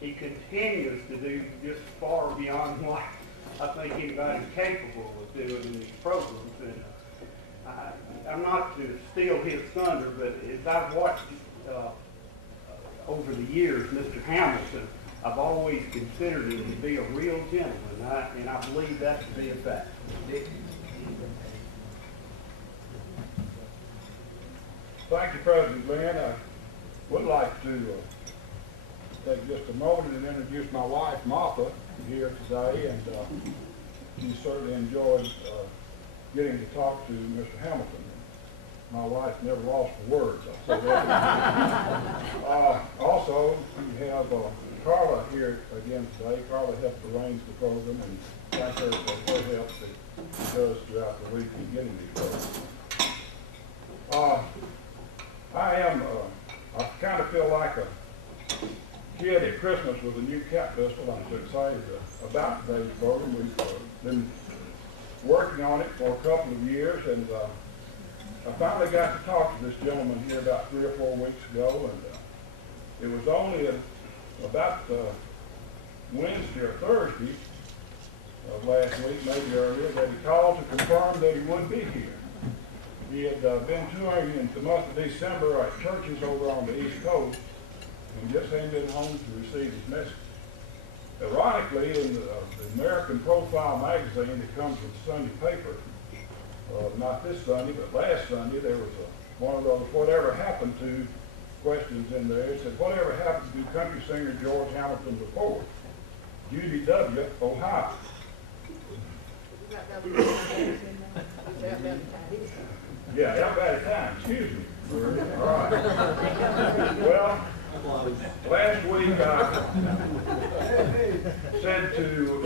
he continues to do just far beyond what I think anybody's capable of doing in these programs. And I'm not to steal his thunder, but as I've watched over the years, Mr. Hamilton, I've always considered him to be a real gentleman, and I believe that to be a fact. Thank you, President Glenn. I would like to take just a moment and introduce my wife, Martha, here today, and she certainly enjoyed getting to talk to Mr. Hamilton. My wife never lost for words, I'll say that. Also, we have Carla here again today. Carla helped arrange the program, and thank her for her help that she does throughout the week in getting these programs. I kind of feel like a kid at Christmas with a new cat pistol. I'm so excited about today's program. We've been working on it for a couple of years, and I finally got to talk to this gentleman here about 3 or 4 weeks ago, and it was only about Wednesday or Thursday of last week, maybe earlier, that he called to confirm that he would be here. He had been touring in the month of December at churches over on the East Coast, and just ended home to receive his message. Ironically, in the American Profile magazine that comes with the Sunday paper, not this Sunday, but last Sunday, there was one of those "whatever happened to" questions in there. It said, "Whatever happened to country singer George Hamilton before? Judy W., Ohio." Yeah, up at a time, excuse me. All right. Well, last week I said to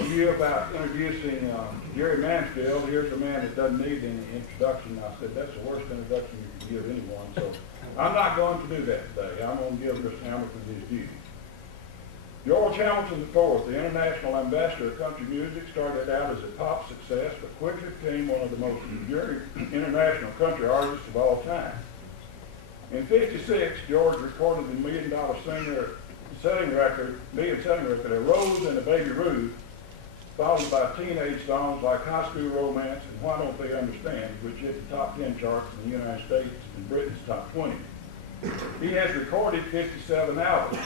you about introducing Jerry Mansfield. Here's a man that doesn't need any introduction. I said, that's the worst introduction you can give anyone. So I'm not going to do that today. I'm going to give Mr. Hamilton his due. George Hamilton IV, the international ambassador of country music, started out as a pop success, but quickly became one of the most enduring international country artists of all time. In '56, George recorded the million selling record, A Rose and a Baby Ruth, followed by teenage songs like High School Romance and Why Don't They Understand, which hit the top 10 charts in the United States and Britain's top 20. He has recorded 57 albums.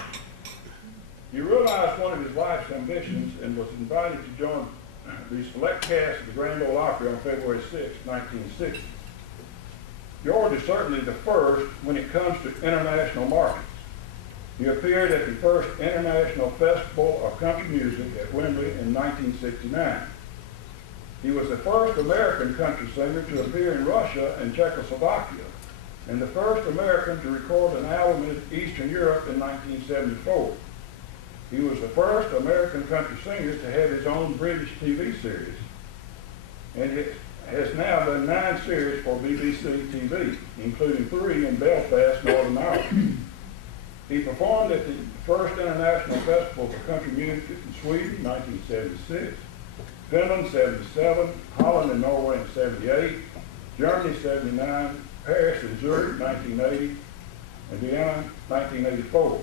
He realized one of his life's ambitions and was invited to join the select cast of the Grand Ole Opry on February 6, 1960. George is certainly the first when it comes to international markets. He appeared at the first International Festival of Country Music at Wembley in 1969. He was the first American country singer to appear in Russia and Czechoslovakia, and the first American to record an album in Eastern Europe in 1974. He was the first American country singer to have his own British TV series, and it has now done 9 series for BBC TV, including 3 in Belfast, Northern Ireland. He performed at the first International Festival for Country Music in Sweden in 1976, Finland 77, Holland and Norway in 78, Germany 79, Paris and Zurich 1980, and Vienna 1984.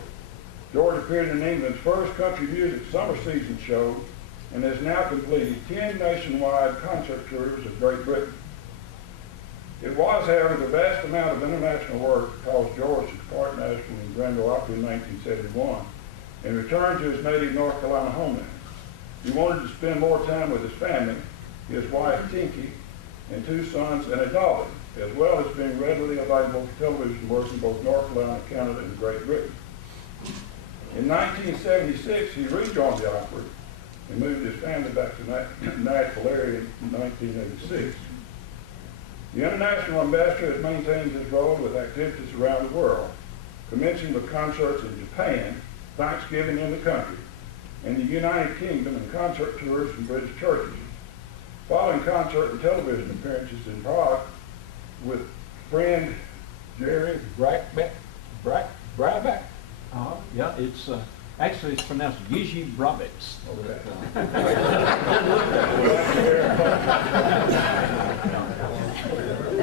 George appeared in England's first country music summer season show and has now completed 10 nationwide concert tours of Great Britain. It was, however, the vast amount of international work that caused George to depart Nashville and Grand Ole Opry in 1971 and return to his native North Carolina homeland. He wanted to spend more time with his family, his wife Tinky, and 2 sons and a daughter, as well as being readily available for television work in both North Carolina, Canada, and Great Britain. In 1976, he rejoined the Opry and moved his family back to the Nashville area in 1986. The international ambassador has maintained his role with activities around the world, commencing with concerts in Japan, Thanksgiving in the country, and the United Kingdom, and concert tours in British churches. Following concert and television appearances in Prague with friend Jerry Brackbeck. Yeah, it's actually it's pronounced Gigi Brabitz. Okay.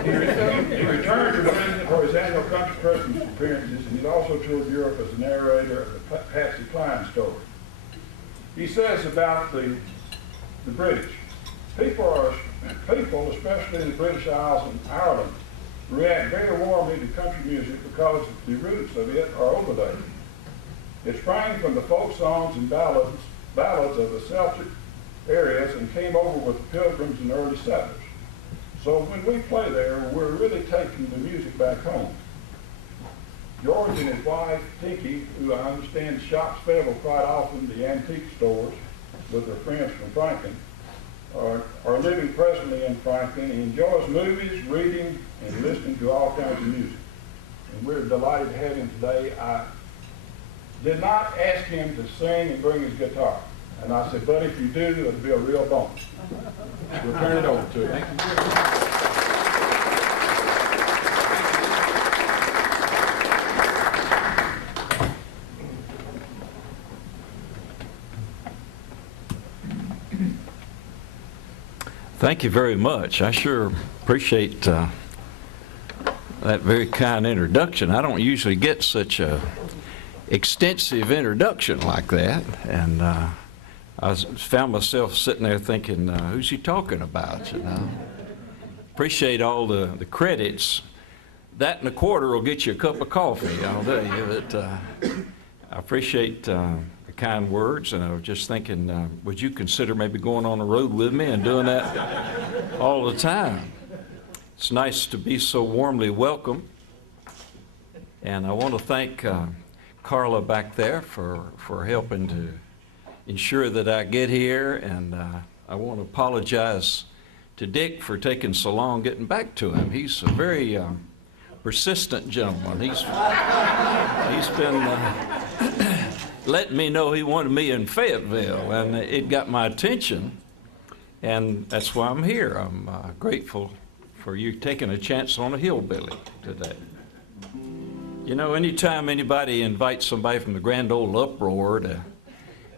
He returned to Britain for his annual country Christmas appearances, and he's also toured Europe as a narrator of the Patsy Cline story. He says about the British. People, especially in the British Isles and Ireland, react very warmly to country music because the roots of it are overlaid. It sprang from the folk songs and ballads of the Celtic areas and came over with the Pilgrims and early settlers. So when we play there, we're really taking the music back home. George and his wife, Tinky, who I understand shops Fayetteville quite often, the antique stores, with their friends from Franklin, are living presently in Franklin. He enjoys movies, reading, and listening to all kinds of music. And we're delighted to have him today. I did not ask him to sing and bring his guitar. And I said, buddy, if you do, it'll be a real bonus. We'll turn it over to him. Thank you very much. I sure appreciate that very kind introduction. I don't usually get such a extensive introduction like that, and found myself sitting there thinking, who's he talking about, you know? Appreciate all the credits. That and a quarter will get you a cup of coffee, I'll tell you. But I appreciate the kind words, and I was just thinking, would you consider maybe going on the road with me and doing that all the time? It's nice to be so warmly welcomed, and I want to thank Carla back there for helping to ensure that I get here, and I want to apologize to Dick for taking so long getting back to him. He's a very persistent gentleman. He's been letting me know he wanted me in Fayetteville, and it got my attention, and that's why I'm here. I'm grateful for you taking a chance on a hillbilly today. You know, anytime anybody invites somebody from the Grand Ole Uproar to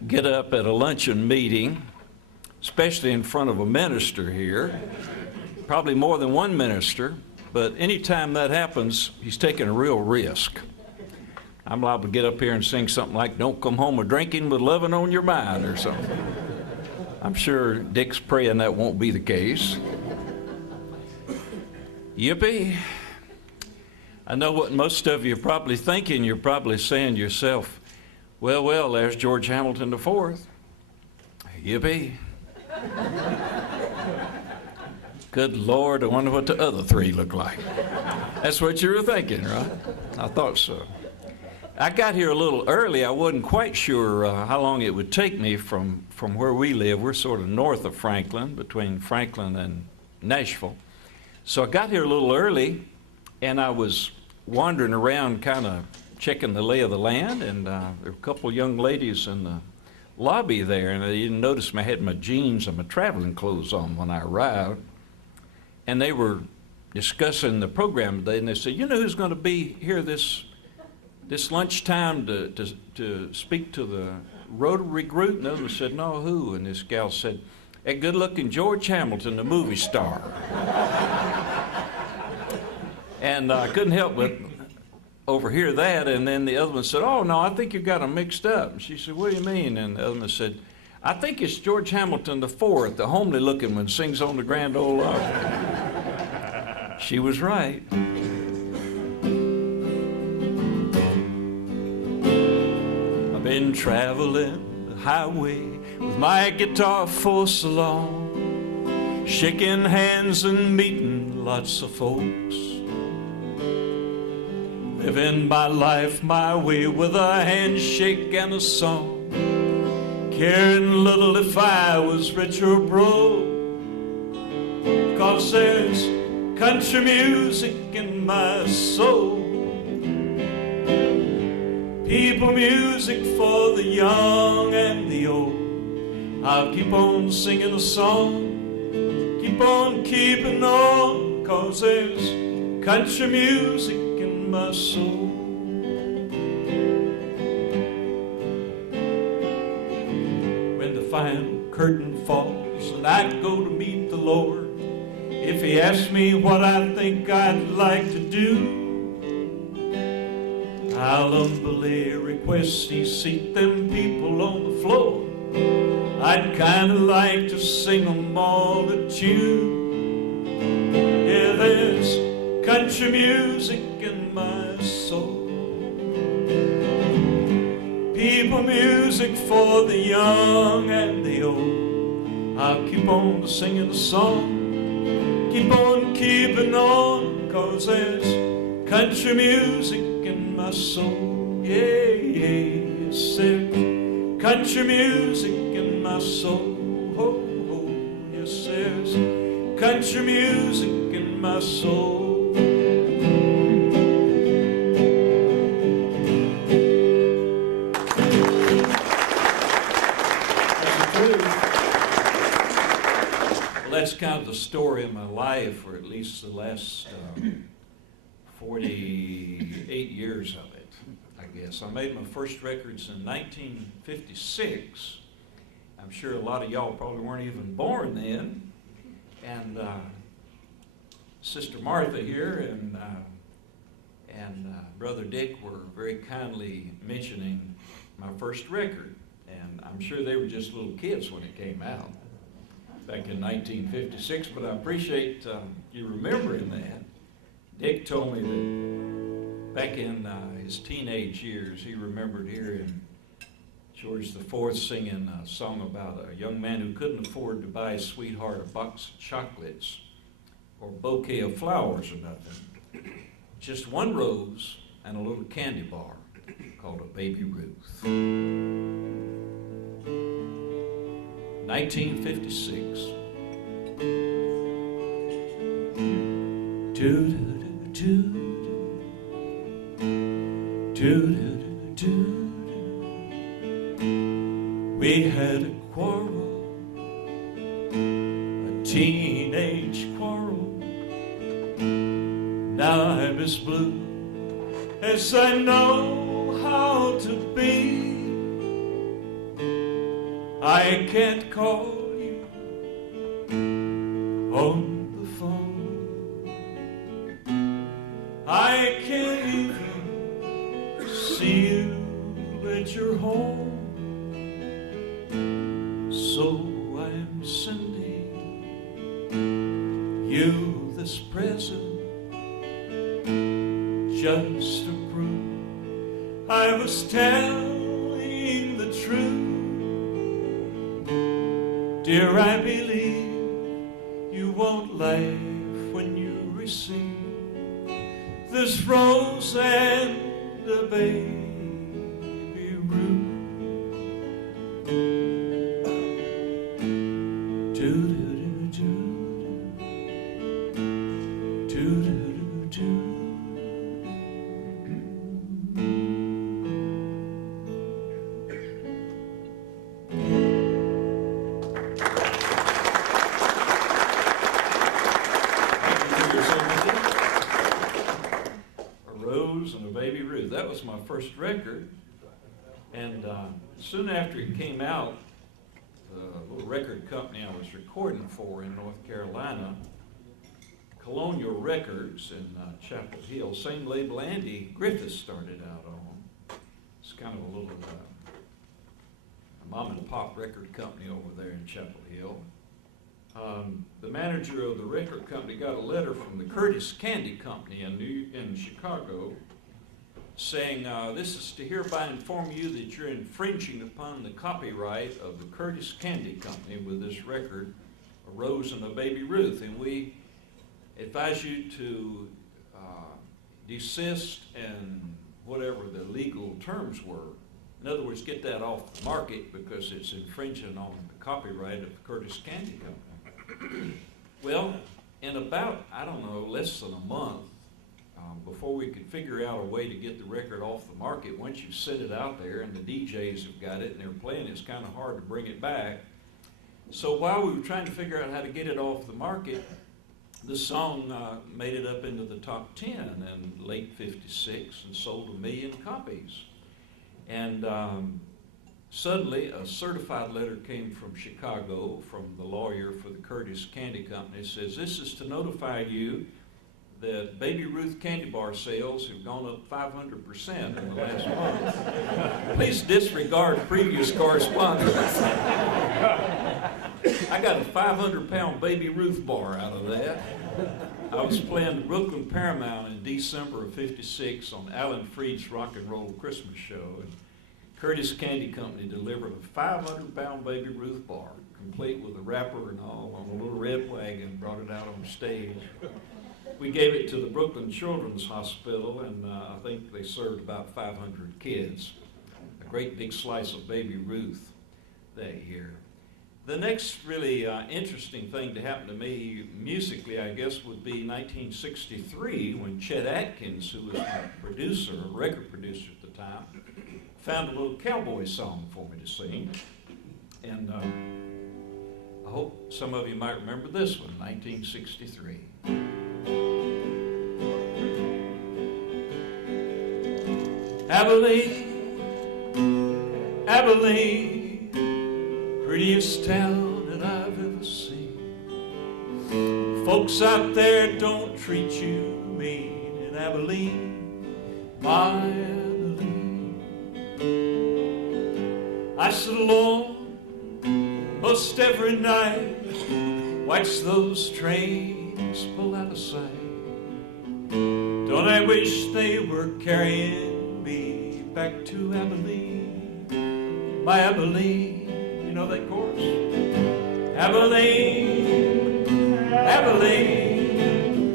get up at a luncheon meeting, especially in front of a minister here, probably more than one minister, but anytime that happens, he's taking a real risk. I'm liable to get up here and sing something like, "Don't come home a drinking with loving on your mind," or something. I'm sure Dick's praying that won't be the case. Yippee. I know what most of you are probably thinking. You're probably saying to yourself, well, there's George Hamilton IV. Yippee. Good Lord, I wonder what the other three look like. That's what you were thinking, right? I thought so. I got here a little early. I wasn't quite sure how long it would take me from where we live. We're sort of north of Franklin, between Franklin and Nashville. So I got here a little early, and I was wandering around kind of checking the lay of the land, and there were a couple of young ladies in the lobby there, and they didn't notice me. I had my jeans and my traveling clothes on when I arrived, and they were discussing the program today, and they said, you know who's going to be here this lunchtime to speak to the Rotary group? And the other one said, no, who? And this gal said, that good-looking George Hamilton, the movie star. And I couldn't help but overhear that, and then the other one said, oh, no, I think you got them mixed up. And she said, what do you mean? And the other one said, I think it's George Hamilton IV, the homely-looking one, sings on the Grand Ole Opry. She was right. I've been traveling the highway with my guitar for so long, shaking hands and meeting lots of folks, living my life my way with a handshake and a song, caring little if I was rich or broke, 'cause there's country music in my soul. People music for the young and the old. I'll keep on singing a song, keep on keeping on, 'cause there's country music in my soul. When the final curtain falls and I go to meet the Lord, if he asks me what I think I'd like to do, I'll humbly request he seat them people on the floor I'd kinda like to sing 'em all to tune. Yeah, there's country music in my soul. People music for the young and the old. I'll keep on singing the song, keep on keeping on, 'cause there's country music in my soul. Yeah, yes, there's country music in my soul. Oh, oh, yes, there's country music in my soul. That's kind of the story of my life, or at least the last 48 years of it, I guess. I made my first records in 1956. I'm sure a lot of y'all probably weren't even born then. And Sister Martha here and Brother Dick were very kindly mentioning my first record. And I'm sure they were just little kids when it came out back in 1956, but I appreciate you remembering that. Dick told me that back in his teenage years, he remembered hearing George IV singing a song about a young man who couldn't afford to buy his sweetheart a box of chocolates or a bouquet of flowers or nothing. Just one rose and a little candy bar called a Baby Ruth. 1956. We had a quarrel, a teenage quarrel. Now I'm as blue as I know how to be. I can't call you on the phone. I can't even see you at your home. So I'm sending you this present just to prove I was telling the truth. Dear, I believe you won't laugh when you receive this rose and a baby Ruth. That was my first record, and soon after it came out, the little record company I was recording for in North Carolina, Colonial Records in Chapel Hill, same label Andy Griffith started out on. It's kind of a little mom and pop record company over there in Chapel Hill. The manager of the record company got a letter from the Curtis Candy Company in Chicago, saying, this is to hereby inform you that you're infringing upon the copyright of the Curtis Candy Company with this record, A Rose and a Baby Ruth, and we advise you to desist and whatever the legal terms were. In other words, get that off the market because it's infringing on the copyright of the Curtis Candy Company. Well, in about, I don't know, less than a month, before we could figure out a way to get the record off the market, once you set it out there and the DJs have got it and they're playing, it's kind of hard to bring it back. So while we were trying to figure out how to get it off the market, the song made it up into the top 10 in late '56 and sold 1 million copies. And suddenly a certified letter came from Chicago from the lawyer for the Curtis Candy Company. It says, this is to notify you that Baby Ruth candy bar sales have gone up 500% in the last month. Please disregard previous correspondence. I got a 500-pound Baby Ruth bar out of that. I was playing the Brooklyn Paramount in December of '56 on Alan Freed's Rock and Roll Christmas show, and Curtis Candy Company delivered a 500-pound Baby Ruth bar, complete with a wrapper and all, on a little red wagon, brought it out on stage. We gave it to the Brooklyn Children's Hospital, and I think they served about 500 kids. A great big slice of Baby Ruth that year. The next really interesting thing to happen to me musically, I guess, would be 1963, when Chet Atkins, who was my producer, a record producer at the time, found a little cowboy song for me to sing. And I hope some of you might remember this one, 1963. Abilene, Abilene, prettiest town that I've ever seen. Folks out there don't treat you mean in Abilene, my Abilene. I sit alone most every night, watch those trains pull out of sight. Don't I wish they were carrying me back to Abilene, my Abilene. You know that chorus? Abilene, Abilene,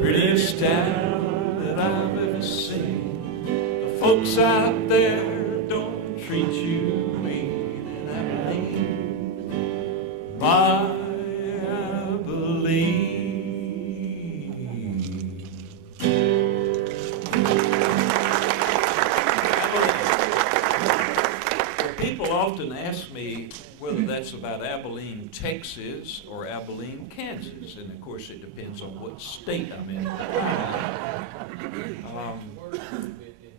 prettiest town that I've ever seen. The folks out there don't treat you mean in Abilene, my Abilene. People often ask me whether that's about Abilene, Texas, or Abilene, Kansas. And of course, it depends on what state I'm in.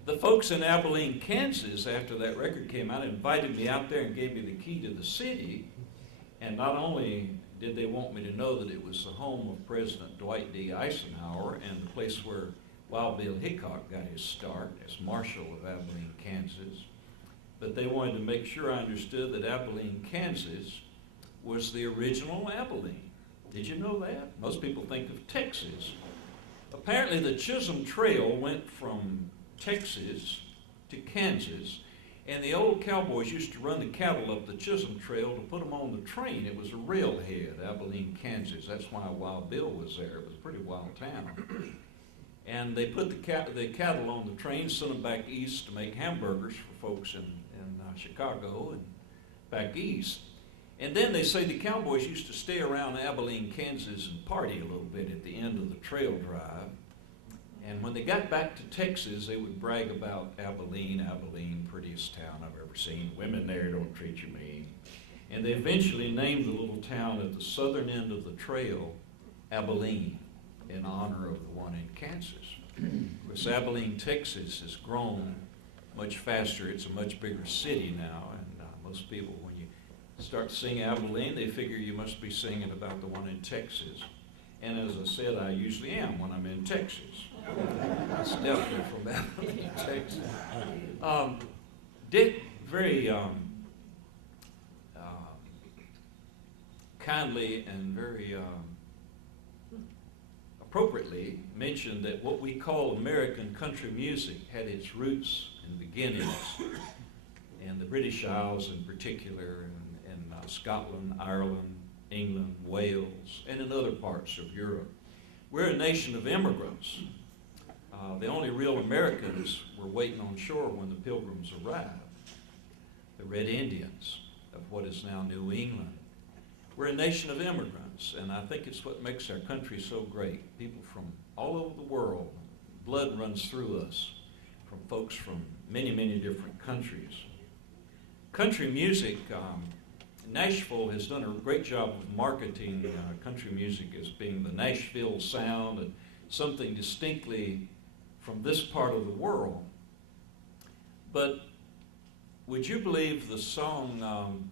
The folks in Abilene, Kansas, after that record came out, invited me out there and gave me the key to the city. And not only did they want me to know that it was the home of President Dwight D. Eisenhower and the place where Wild Bill Hickok got his start as Marshal of Abilene, Kansas, but they wanted to make sure I understood that Abilene, Kansas was the original Abilene. Did you know that? Most people think of Texas. Apparently the Chisholm Trail went from Texas to Kansas, and the old cowboys used to run the cattle up the Chisholm Trail to put them on the train. It was a railhead, Abilene, Kansas. That's why Wild Bill was there. It was a pretty wild town. And they put the cattle on the train, sent them back east to make hamburgers for folks in Chicago and back east. And then they say the cowboys used to stay around Abilene, Kansas and party a little bit at the end of the trail drive. And when they got back to Texas, they would brag about Abilene, Abilene, prettiest town I've ever seen. Women there don't treat you mean. And they eventually named the little town at the southern end of the trail Abilene, in honor of the one in Kansas. Because Abilene, Texas has grown much faster. It's a much bigger city now, and most people, when you start to sing Abilene, they figure you must be singing about the one in Texas. And as I said, I usually am when I'm in Texas. That's definitely from Abilene, Texas. Dick very kindly and very appropriately mentioned that what we call American country music had its roots and beginnings in the British Isles in particular, in Scotland, Ireland, England, Wales, and in other parts of Europe. We're a nation of immigrants. The only real Americans were waiting on shore when the Pilgrims arrived, the Red Indians of what is now New England. We're a nation of immigrants, and I think it's what makes our country so great. People from all over the world, blood runs through us, from folks from many, many different countries. Country music, Nashville has done a great job of marketing country music as being the Nashville sound and something distinctly from this part of the world. But would you believe the song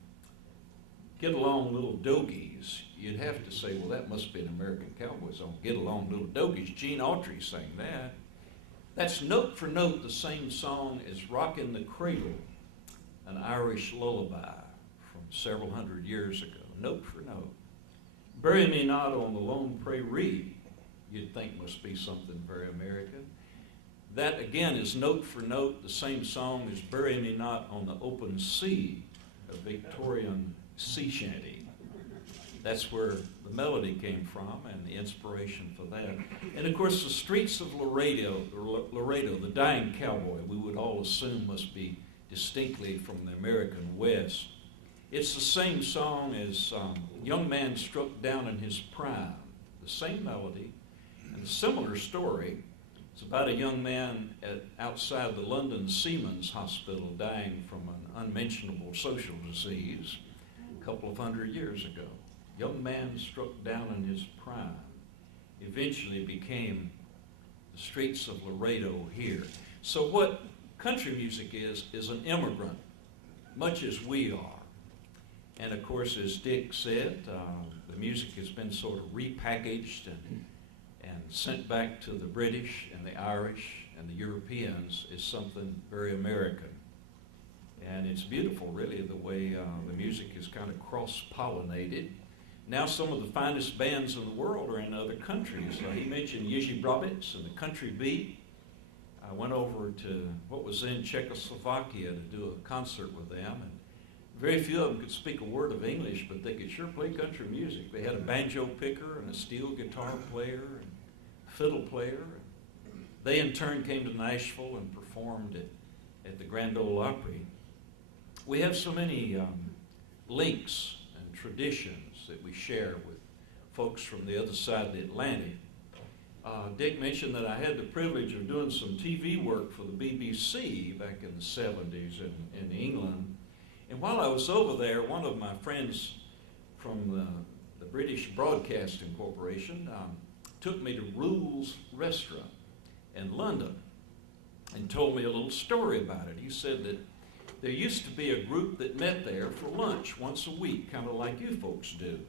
Get Along Little Dogies, you'd have to say, well, that must be an American Cowboy song. Get Along Little Dogies. Gene Autry sang that. That's note for note the same song as Rockin' the Cradle, an Irish lullaby from several hundred years ago, note for note. Bury Me Not on the Lone Prairie, you'd think must be something very American. That, again, is note for note the same song as Bury Me Not on the Open Sea, a Victorian sea shanty. That's where the melody came from and the inspiration for that. And, of course, the streets of Laredo, the dying cowboy, we would all assume must be distinctly from the American West. It's the same song as Young Man Struck Down in His Prime, the same melody and a similar story. It's about a young man outside the London Seamen's Hospital dying from an unmentionable social disease a couple of hundred years ago. Young Man Struck Down in His Prime eventually became the streets of Laredo here. So what country music is an immigrant, much as we are. And of course, as Dick said, the music has been sort of repackaged and sent back to the British and the Irish and the Europeans is something very American. And it's beautiful, really, the way the music is kind of cross-pollinated. Now some of the finest bands in the world are in other countries. He mentioned Jiří Brabitz and the Country Beat. I went over to what was then Czechoslovakia to do a concert with them, and very few of them could speak a word of English, but they could sure play country music. They had a banjo picker and a steel guitar player and fiddle player. They in turn came to Nashville and performed at the Grand Ole Opry. We have so many links and traditions that we share with folks from the other side of the Atlantic. Dick mentioned that I had the privilege of doing some TV work for the BBC back in the 70s in England. And while I was over there, one of my friends from the British Broadcasting Corporation took me to Rule's Restaurant in London and told me a little story about it. He said that there used to be a group that met there for lunch once a week, kind of like you folks do.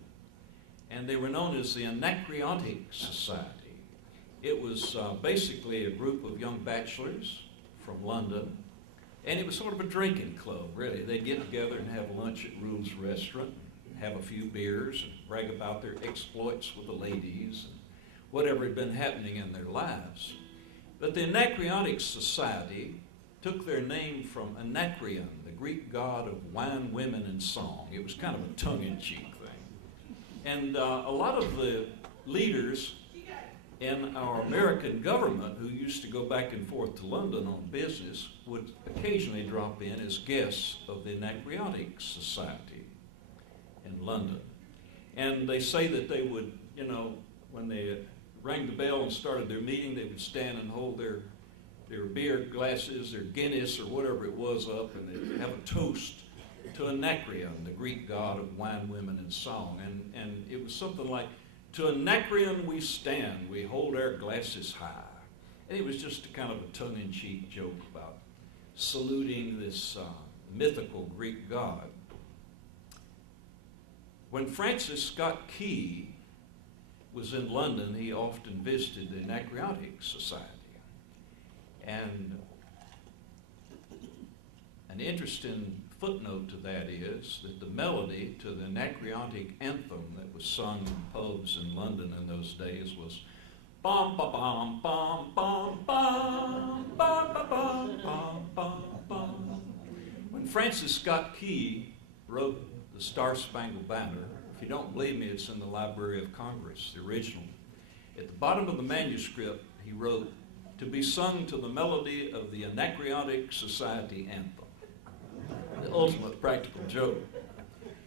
And they were known as the Anacreontic Society. It was basically a group of young bachelors from London, and it was sort of a drinking club, really. They'd get together and have lunch at Rule's Restaurant, have a few beers, and brag about their exploits with the ladies and whatever had been happening in their lives. But the Anacreontic Society took their name from Anacreon, the Greek god of wine, women, and song. It was kind of a tongue-in-cheek thing. And a lot of the leaders in our American government who used to go back and forth to London on business would occasionally drop in as guests of the Anacreontic Society in London. And they say that they would, when they rang the bell and started their meeting, they would stand and hold their beer glasses, their Guinness or whatever it was up, and they'd have a toast to Anacreon, the Greek god of wine, women, and song. And it was something like, to Anacreon we stand, we hold our glasses high. And it was just a kind of a tongue-in-cheek joke about saluting this mythical Greek god. When Francis Scott Key was in London, he often visited the Anacreontic Society. And an interesting footnote to that is that the melody to the Anacreontic anthem that was sung in pubs in London in those days was bum ba bum bum bum bum bum ba bum bum bum bum. When Francis Scott Key wrote the Star-Spangled Banner, if you don't believe me, it's in the Library of Congress, the original. At the bottom of the manuscript, he wrote, "To be sung to the melody of the Anacreontic Society anthem." The ultimate practical joke.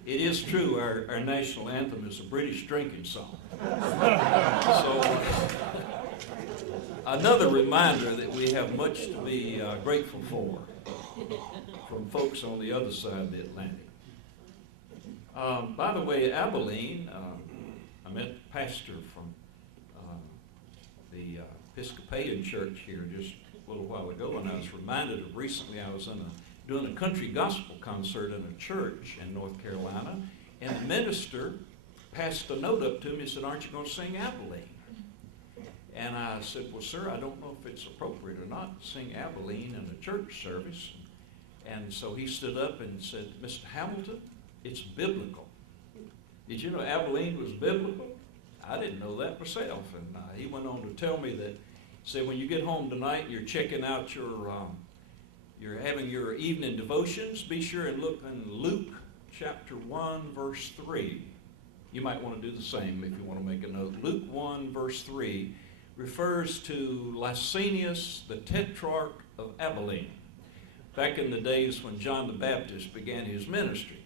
It is true, our national anthem is a British drinking song. So, another reminder that we have much to be grateful for from folks on the other side of the Atlantic. By the way, Abilene, I met the pastor from the Episcopalian church here just a little while ago, and I was reminded of recently I was doing a country gospel concert in a church in North Carolina, And the minister passed a note up to me and said, "Aren't you going to sing Abilene?" And I said, "Well, sir, I don't know if it's appropriate or not to sing Abilene in a church service." And so he stood up and said, "Mr. Hamilton, it's biblical." Did you know Abilene was biblical? I didn't know that myself. And he went on to tell me that, say, when you get home tonight, you're checking out you're having your evening devotions, be sure and look in Luke chapter 1, verse 3. You might want to do the same if you want to make a note. Luke 1, verse 3 refers to Lysanias, the tetrarch of Abilene, back in the days when John the Baptist began his ministry.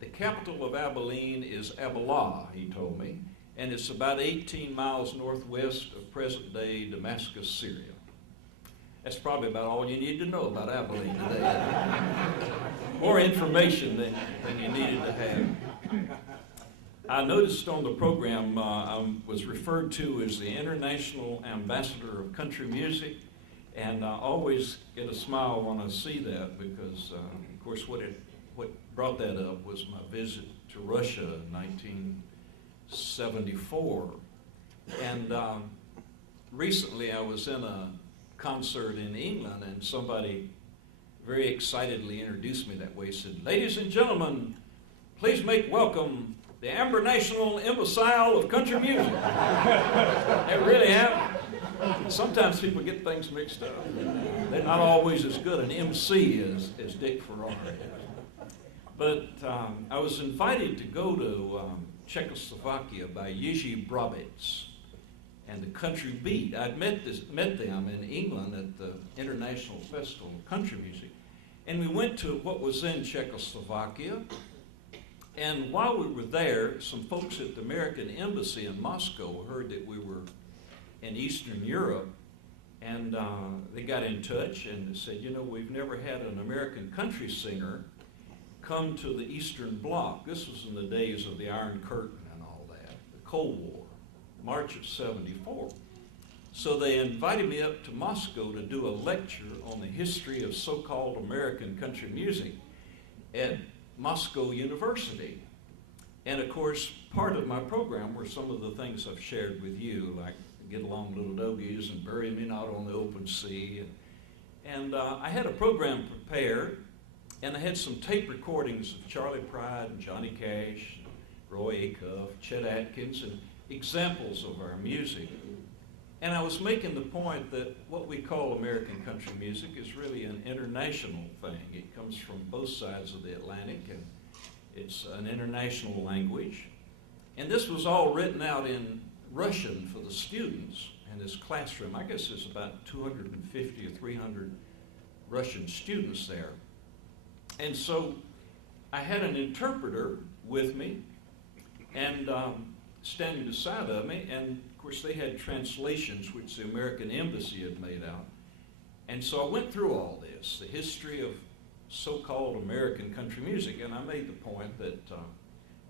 The capital of Abilene is Abilene, he told me, and it's about 18 miles northwest of present-day Damascus, Syria. That's probably about all you need to know about Abilene today. More information than you needed to have. I noticed on the program I was referred to as the International Ambassador of Country Music, and I always get a smile when I see that because, of course, what brought that up was my visit to Russia in 1974. And recently I was in a concert in England, and somebody very excitedly introduced me that way. He said, "Ladies and gentlemen, please make welcome the National Imbecile of Country Music." That really happened. Sometimes people get things mixed up. They're not always as good an MC as Dick Ferrari is. But I was invited to go to Czechoslovakia by Jiří Brabec and the Country Beat. I'd met them in England at the International Festival of Country Music. And we went to what was then Czechoslovakia. And while we were there, some folks at the American Embassy in Moscow heard that we were in Eastern Europe. And they got in touch and said, "You know, we've never had an American country singer come to the Eastern Bloc." This was in the days of the Iron Curtain and all that, the Cold War, March of '74. So they invited me up to Moscow to do a lecture on the history of so-called American country music at Moscow University. And of course, part of my program were some of the things I've shared with you, like Get Along Little Dogies and Bury Me Not on the Open Sea. And I had a program prepared, and I had some tape recordings of Charlie Pride and Johnny Cash, Roy Acuff, Chet Atkins, and examples of our music. And I was making the point that what we call American country music is really an international thing. It comes from both sides of the Atlantic, and it's an international language. And this was all written out in Russian for the students in this classroom. I guess there's about 250 or 300 Russian students there. And so I had an interpreter with me and standing beside of me, and of course they had translations which the American Embassy had made out. And so I went through all this, the history of so-called American country music, and I made the point that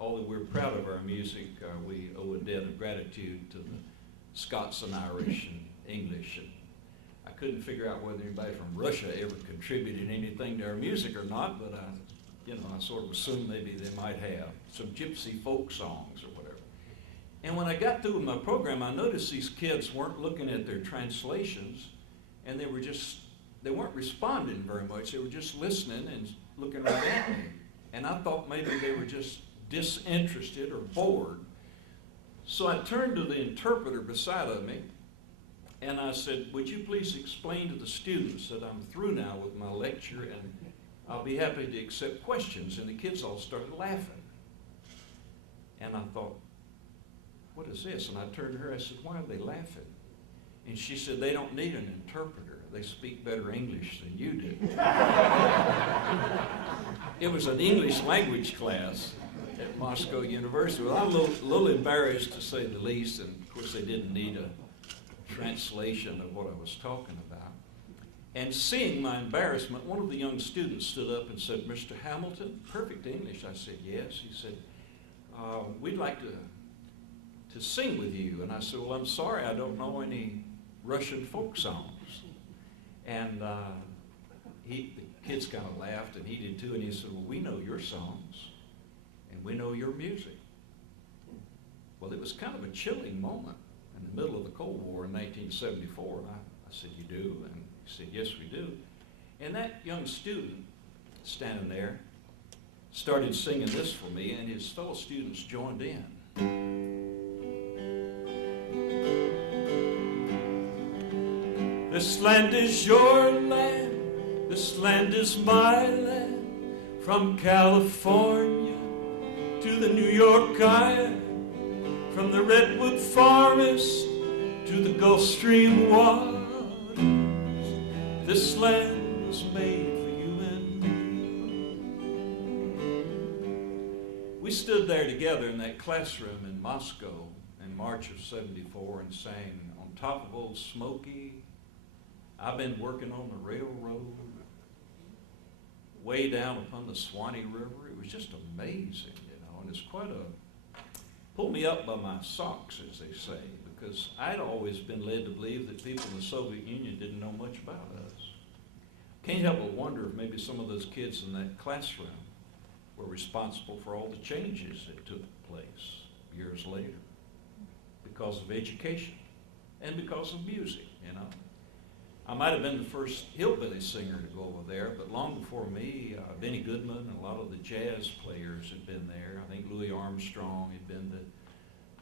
although we're proud of our music, we owe a debt of gratitude to the Scots and Irish and English. And I couldn't figure out whether anybody from Russia ever contributed anything to our music or not, but I sort of assumed maybe they might have some gypsy folk songs or whatever. And when I got through with my program, I noticed these kids weren't looking at their translations, and they weren't responding very much. They were just listening and looking right at me. And I thought maybe they were just disinterested or bored. So I turned to the interpreter beside of me, and I said, "Would you please explain to the students that I'm through now with my lecture, and I'll be happy to accept questions." And the kids all started laughing. And I thought, what is this? And I turned to her, I said, "Why are they laughing?" And she said, "They don't need an interpreter. They speak better English than you do." It was an English language class at Moscow University. Well, I'm a little embarrassed to say the least, and of course they didn't need a translation of what I was talking about. And seeing my embarrassment, one of the young students stood up and said, "Mr. Hamilton," perfect English. I said, "Yes." He said, "We'd like to sing with you." And I said, "Well, I'm sorry, I don't know any Russian folk songs." And the kids kind of laughed, and he did too, and he said, well, we know your songs, and we know your music. Well, it was kind of a chilling moment in the middle of the Cold War in 1974, and I said, you do? And he said, yes, we do. And that young student standing there started singing this for me, and his fellow students joined in. This land is your land, this land is my land, from California to the New York Island, from the Redwood Forest to the Gulf Stream waters. This land was made for you and me. We stood there together in that classroom in Moscow in March of '74 and sang On Top of Old Smoky, I've been working on the railroad, way down upon the Swanee River. It was just amazing, and it's quite pulled me up by my socks, as they say, because I'd always been led to believe that people in the Soviet Union didn't know much about us. Can't help but wonder if maybe some of those kids in that classroom were responsible for all the changes that took place years later because of education and because of music, I might have been the first hillbilly singer to go over there, but long before me, Benny Goodman and a lot of the jazz players had been there. I think Louis Armstrong had been to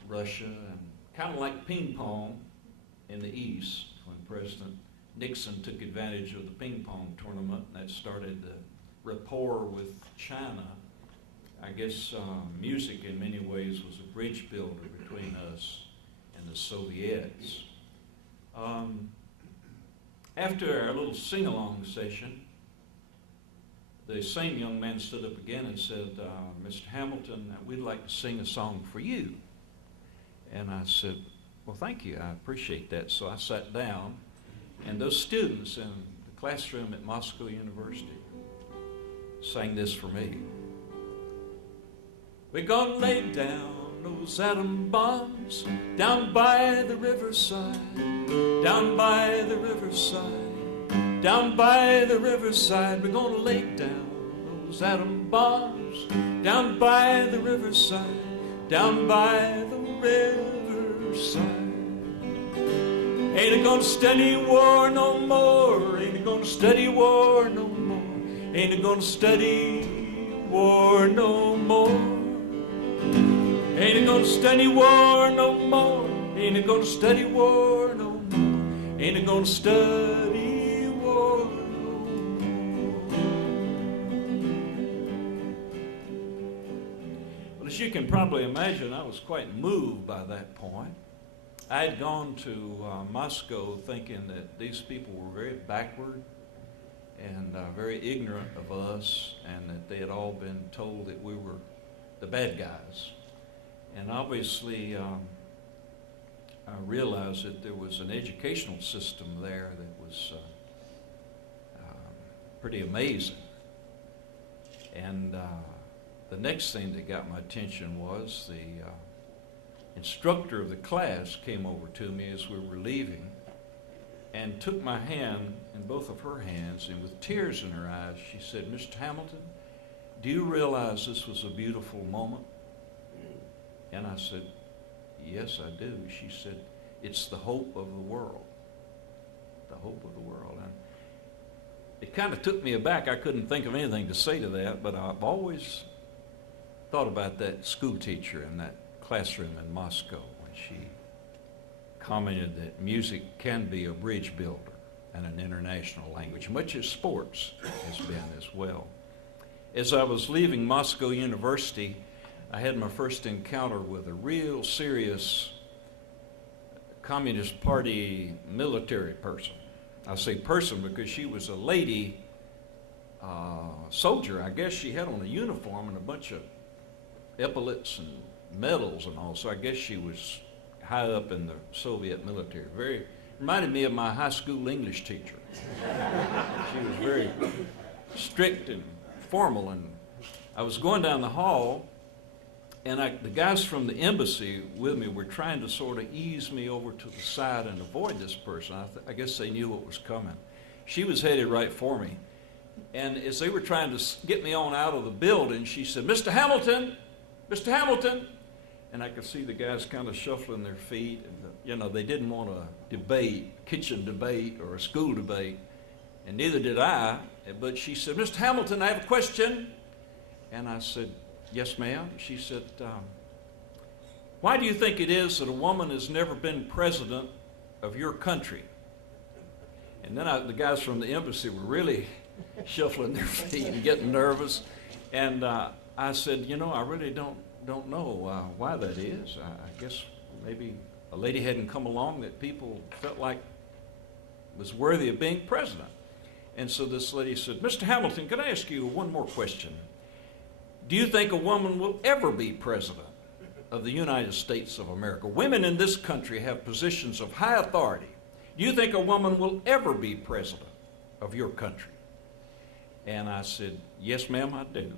Russia, and kind of like ping pong in the East, when President Nixon took advantage of the ping pong tournament, and that started the rapport with China. I guess music in many ways was a bridge builder between us and the Soviets. After our little sing-along session, the same young man stood up again and said, Mr. Hamilton, we'd like to sing a song for you. And I said, well, thank you, I appreciate that. So I sat down, and those students in the classroom at Moscow University sang this for me. We're gonna lay down those atom bombs down by the riverside, down by the riverside, down by the riverside. We're gonna lay down those atom bombs down by the riverside, down by the riverside. Ain't it gonna study war no more, ain't it gonna study war no more, ain't it gonna study war no more. Ain't it gonna study war no more, ain't it gonna study war no more, ain't it gonna study war no more. Well, as you can probably imagine, I was quite moved by that point. I had gone to Moscow thinking that these people were very backward and very ignorant of us, and that they had all been told that we were the bad guys. And obviously, I realized that there was an educational system there that was pretty amazing. And the next thing that got my attention was the instructor of the class came over to me as we were leaving and took my hand in both of her hands, and with tears in her eyes, she said, Mr. Hamilton, do you realize this was a beautiful moment? And I said, yes, I do. She said, it's the hope of the world. The hope of the world. And it kind of took me aback. I couldn't think of anything to say to that, but I've always thought about that school teacher in that classroom in Moscow when she commented that music can be a bridge builder and an international language, much as sports has been as well. As I was leaving Moscow University, I had my first encounter with a real serious Communist Party military person. I say person because she was a lady soldier. I guess she had on a uniform and a bunch of epaulets and medals and all, so I guess she was high up in the Soviet military. Very reminded me of my high school English teacher. She was very strict and formal, and I was going down the hall, and the guys from the embassy with me were trying to sort of ease me over to the side and avoid this person. I guess they knew what was coming. She was headed right for me, And as they were trying to get me on out of the building, she said, "Mr. Hamilton, Mr. Hamilton." And I could see the guys kind of shuffling their feet. And, they didn't want a debate, kitchen debate or a school debate. And neither did I. But she said, "Mr. Hamilton, I have a question." And I said, "Yes, ma'am." She said, "Why do you think it is that a woman has never been president of your country?" And then the guys from the embassy were really shuffling their feet and getting nervous. And I said, "I really don't know why that is. I guess maybe a lady hadn't come along that people felt like was worthy of being president." And so this lady said, "Mr. Hamilton, can I ask you one more question? Do you think a woman will ever be president of the United States of America? Women in this country have positions of high authority. Do you think a woman will ever be president of your country?" And I said, "Yes, ma'am, I do."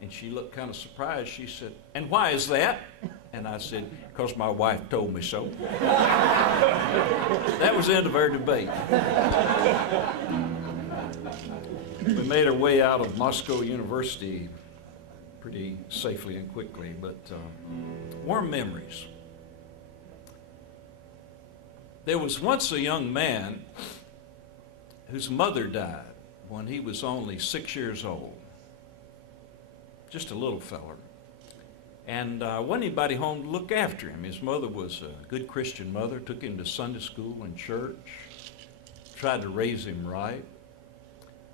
And she looked kind of surprised. She said, "And why is that?" And I said, "Because my wife told me so." That was the end of our debate. We made our way out of Moscow University pretty safely and quickly, but warm memories. There was once a young man whose mother died when he was only 6 years old. Just a little feller. And wasn't anybody home to look after him. His mother was a good Christian mother, took him to Sunday school and church, tried to raise him right.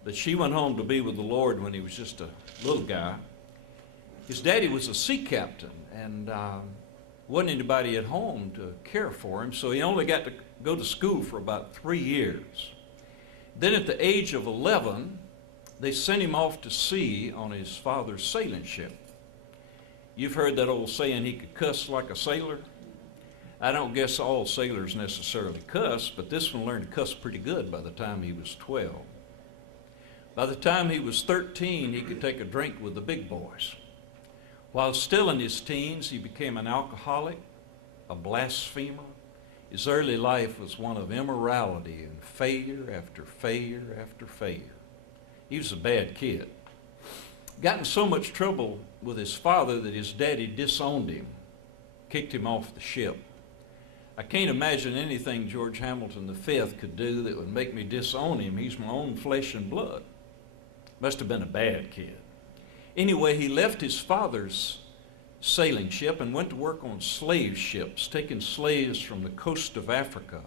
But she went home to be with the Lord when he was just a little guy. His daddy was a sea captain, and wasn't anybody at home to care for him, so he only got to go to school for about 3 years. Then at the age of 11, they sent him off to sea on his father's sailing ship. You've heard that old saying, he could cuss like a sailor. I don't guess all sailors necessarily cuss, but this one learned to cuss pretty good by the time he was 12. By the time he was 13, he could take a drink with the big boys. While still in his teens, he became an alcoholic, a blasphemer. His early life was one of immorality and failure after failure after failure. He was a bad kid. Got in so much trouble with his father that his daddy disowned him, kicked him off the ship. I can't imagine anything George Hamilton V could do that would make me disown him. He's my own flesh and blood. Must have been a bad kid. Anyway, he left his father's sailing ship and went to work on slave ships, taking slaves from the coast of Africa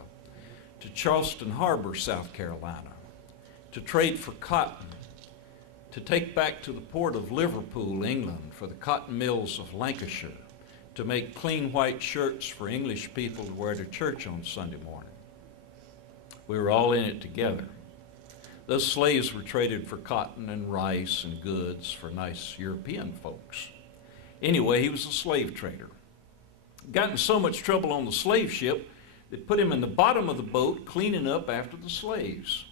to Charleston Harbor, South Carolina, to trade for cotton, to take back to the port of Liverpool, England, for the cotton mills of Lancashire, to make clean white shirts for English people to wear to church on Sunday morning. We were all in it together. Those slaves were traded for cotton and rice and goods for nice European folks. Anyway, he was a slave trader. Got in so much trouble on the slave ship, they put him in the bottom of the boat cleaning up after the slaves.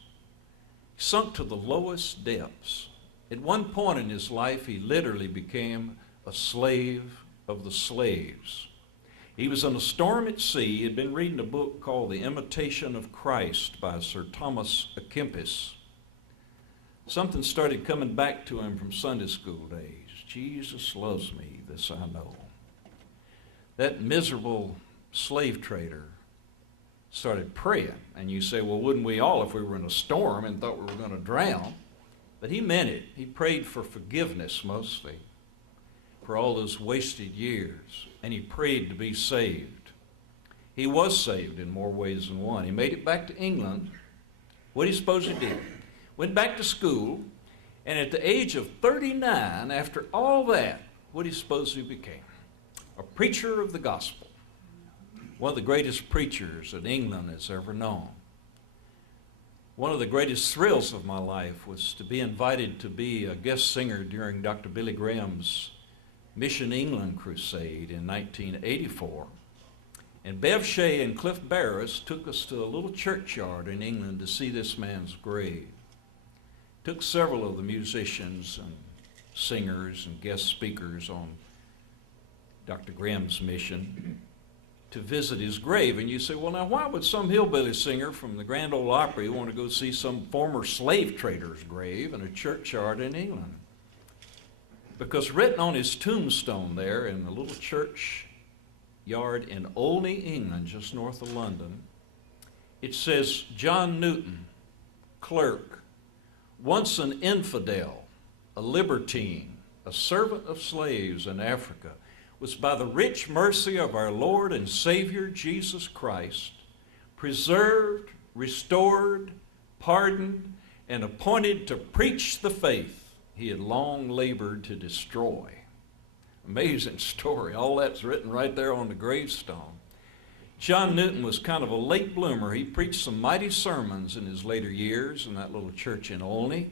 He sunk to the lowest depths. At one point in his life, he literally became a slave of the slaves. He was in a storm at sea. He had been reading a book called The Imitation of Christ by Sir Thomas Midtown. Something started coming back to him from Sunday school days. Jesus loves me, this I know. That miserable slave trader started praying. And you say, well, wouldn't we all if we were in a storm and thought we were going to drown? But he meant it. He prayed for forgiveness mostly, for all those wasted years. And he prayed to be saved. He was saved in more ways than one. He made it back to England. What do you suppose he did? Went back to school, and at the age of 39, after all that, what do you suppose he became? A preacher of the gospel. One of the greatest preachers that England has ever known. One of the greatest thrills of my life was to be invited to be a guest singer during Dr. Billy Graham's Mission England crusade in 1984. And Bev Shea and Cliff Barris took us to a little churchyard in England to see this man's grave. Took several of the musicians and singers and guest speakers on Dr. Graham's mission. to visit his grave. And you say, well, now why would some hillbilly singer from the Grand Ole Opry want to go see some former slave trader's grave in a churchyard in England? Because written on his tombstone there in the little church yard in Olney, England, just north of London, it says, John Newton, clerk, once an infidel, a libertine, a servant of slaves in Africa, was by the rich mercy of our Lord and Savior Jesus Christ preserved, restored, pardoned, and appointed to preach the faith he had long labored to destroy. Amazing story. All that's written right there on the gravestone. John Newton was kind of a late bloomer. He preached some mighty sermons in his later years in that little church in Olney,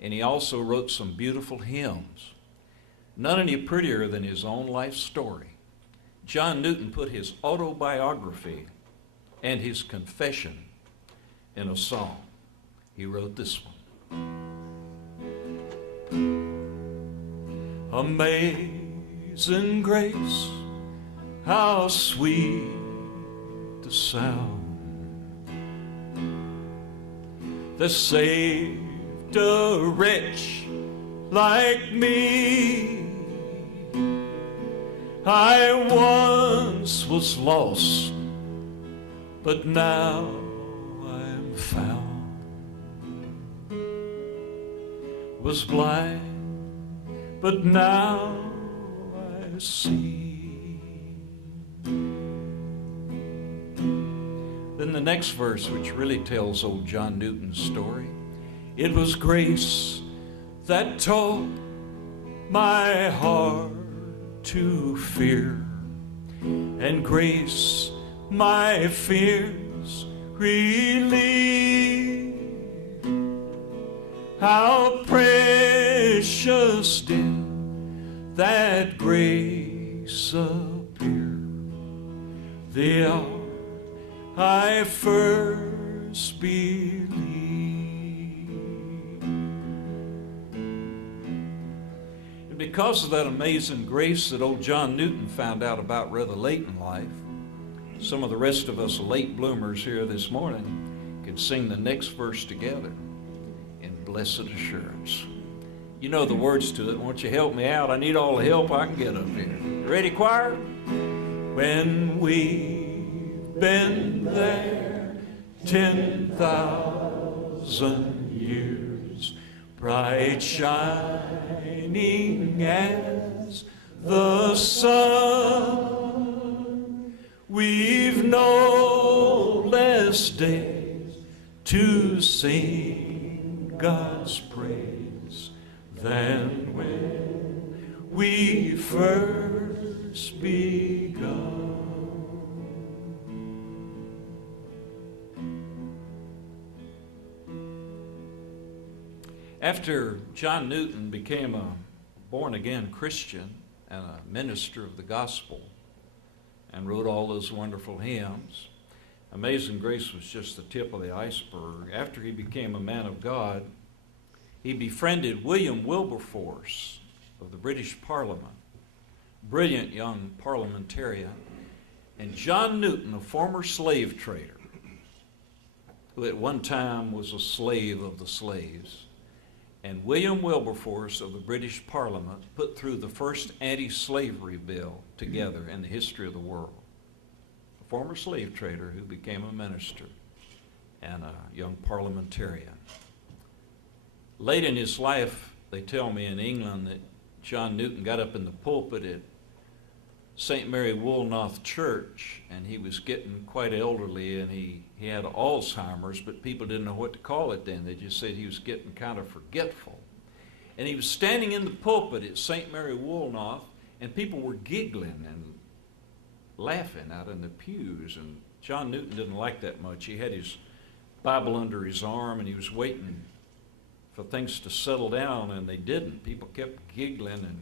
and he also wrote some beautiful hymns. None any prettier than his own life story. John Newton put his autobiography and his confession in a song. He wrote this one. Amazing grace, how sweet the sound that saved a wretch like me. I once was lost, but now I'm found. Was blind, but now I see. Then the next verse, which really tells old John Newton's story. It was grace that taught my heart to fear, and grace my fears relieved. How precious did that grace appear the hour I first believed. And because of that amazing grace that old John Newton found out about rather late in life, some of the rest of us late bloomers here this morning can sing the next verse together in blessed assurance. You know the words to it. Won't you help me out? I need all the help I can get up here. Ready, choir? When we've been there 10,000 years, bright shining as the sun, we've no less days to sing God's praise than when we first begun. After John Newton became a born-again Christian and a minister of the gospel and wrote all those wonderful hymns, Amazing Grace was just the tip of the iceberg. After he became a man of God, he befriended William Wilberforce of the British Parliament, brilliant young parliamentarian, and John Newton, a former slave trader, who at one time was a slave of the slaves, and William Wilberforce of the British Parliament put through the first anti-slavery bill together in the history of the world. A former slave trader who became a minister and a young parliamentarian. Late in his life, they tell me in England that John Newton got up in the pulpit at St. Mary Woolnoth Church, and he was getting quite elderly, and he had Alzheimer's, but people didn't know what to call it then. They just said he was getting kind of forgetful. And he was standing in the pulpit at St. Mary Woolnoth, and people were giggling and laughing out in the pews, and John Newton didn't like that much. He had his Bible under his arm, and he was waiting for things to settle down, and they didn't. People kept giggling, and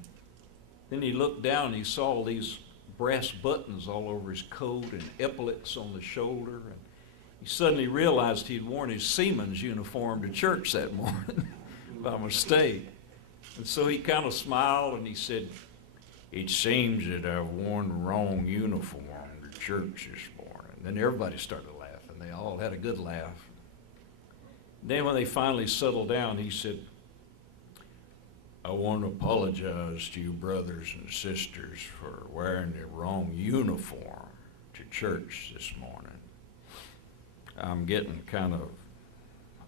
then he looked down and he saw these brass buttons all over his coat and epaulets on the shoulder, and he suddenly realized he'd worn his seaman's uniform to church that morning by mistake. And so he kind of smiled and he said, "It seems that I've worn the wrong uniform to church this morning. Then everybody started laughing. They all had a good laugh. Then when they finally settled down, he said, I want to apologize to you brothers and sisters for wearing the wrong uniform to church this morning. I'm getting kind of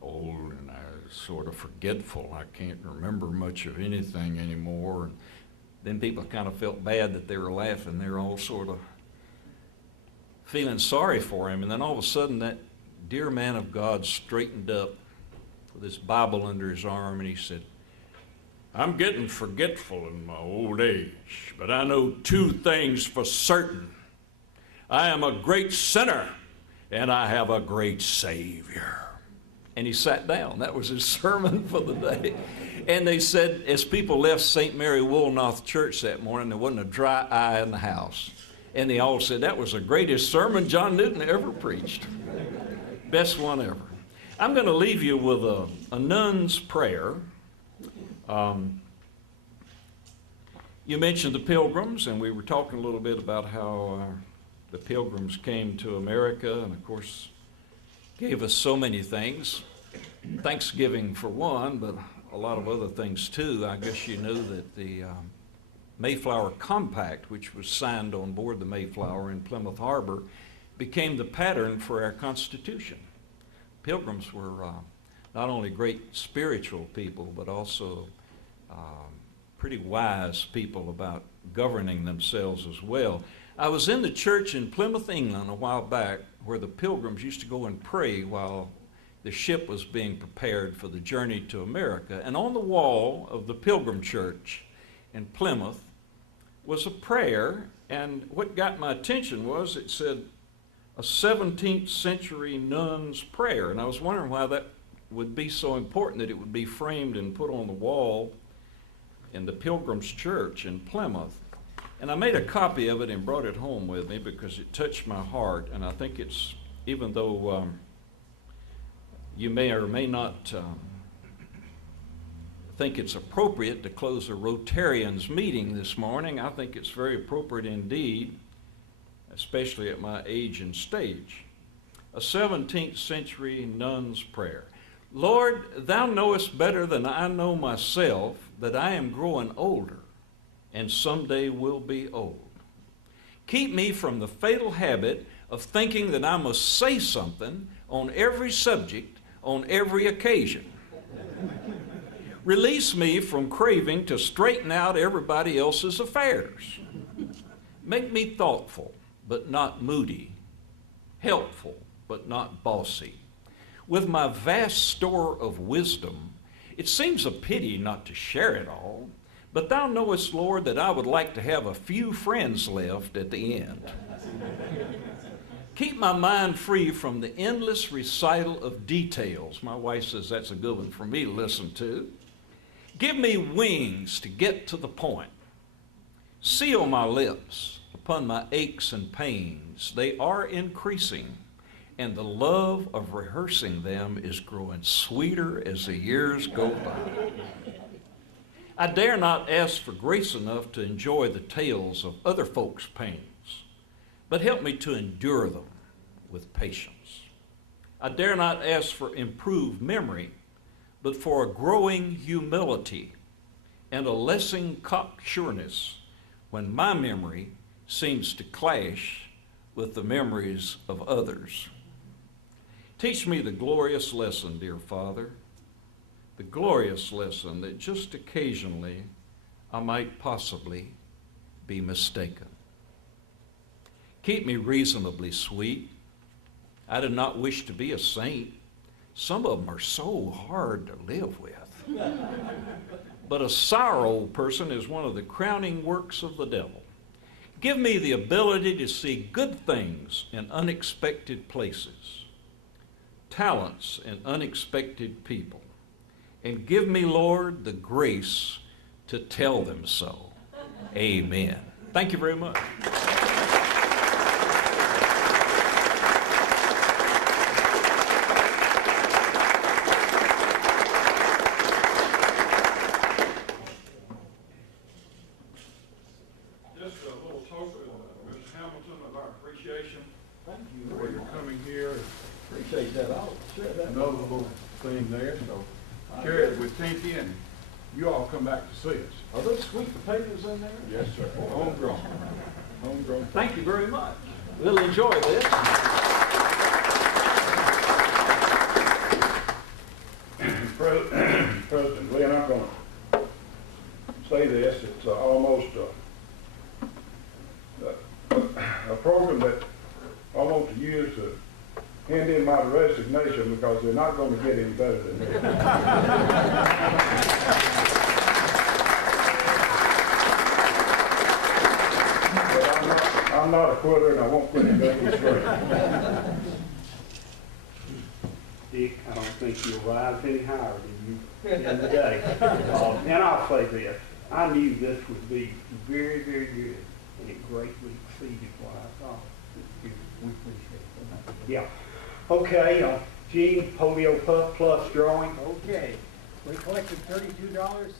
old and sort of forgetful. I can't remember much of anything anymore. And then people kind of felt bad that they were laughing. They were all sort of feeling sorry for him. And then all of a sudden that dear man of God straightened up with his Bible under his arm, and he said, I'm getting forgetful in my old age, but I know two things for certain. I am a great sinner, and I have a great Savior. And he sat down. That was his sermon for the day. And they said, as people left St. Mary Woolnoth Church that morning, there wasn't a dry eye in the house. And they all said, that was the greatest sermon John Newton ever preached. Best one ever. I'm going to leave you with a nun's prayer. You mentioned the Pilgrims, and we were talking a little bit about how the Pilgrims came to America, and of course gave us so many things. Thanksgiving for one, but a lot of other things too. I guess you knew that the Mayflower Compact, which was signed on board the Mayflower in Plymouth Harbor, became the pattern for our Constitution. Pilgrims were not only great spiritual people, but also pretty wise people about governing themselves as well. I was in the church in Plymouth, England a while back, where the Pilgrims used to go and pray while the ship was being prepared for the journey to America. And on the wall of the Pilgrim Church in Plymouth was a prayer, and what got my attention was it said, a 17th century nun's prayer. And I was wondering why that would be so important that it would be framed and put on the wall in the Pilgrim's Church in Plymouth. And I made a copy of it and brought it home with me because it touched my heart. And I think it's, even though you may or may not think it's appropriate to close a Rotarians meeting this morning, I think it's very appropriate indeed, especially at my age and stage. A 17th century nun's prayer. Lord, thou knowest better than I know myself that I am growing older and someday will be old. Keep me from the fatal habit of thinking that I must say something on every subject, on every occasion. Release me from craving to straighten out everybody else's affairs. Make me thoughtful, but not moody, helpful, but not bossy. With my vast store of wisdom, it seems a pity not to share it all, but thou knowest, Lord, that I would like to have a few friends left at the end. Keep my mind free from the endless recital of details. My wife says that's a good one for me to listen to. Give me wings to get to the point. Seal my lips upon my aches and pains. They are increasing, and the love of rehearsing them is growing sweeter as the years go by. I dare not ask for grace enough to enjoy the tales of other folks' pains, but help me to endure them with patience. I dare not ask for improved memory, but for a growing humility and a lessening cocksureness when my memory seems to clash with the memories of others. Teach me the glorious lesson, dear Father, the glorious lesson that just occasionally I might possibly be mistaken. Keep me reasonably sweet. I do not wish to be a saint. Some of them are so hard to live with. But a sour old person is one of the crowning works of the devil. Give me the ability to see good things in unexpected places, talents in unexpected people, and give me, Lord, the grace to tell them so. Amen. Thank you very much. Just a little token, Mr. Hamilton. Hamilton of our appreciation Thank you for very your much. coming here. Appreciate that. I'll share that. Another little thing there, so share it with Tinky, and you all come back to see us. Are those sweet potatoes in there? Yes, sir. Homegrown. Homegrown. Thank you very much. We'll enjoy this. President Glenn, I'm going to say this. It's almost a program that I want to use to hand in my resignation because they're not going to get any better than this. But I'm not a quitter, and I won't quit until he's free. Dick, I don't think you'll rise any higher than you in the day. And I'll say this, I knew this would be very, very good, and it greatly exceeded what I thought. We appreciate it. Yeah. Okay, Gene, Polio Puff Plus drawing. Okay, we collected $32, $16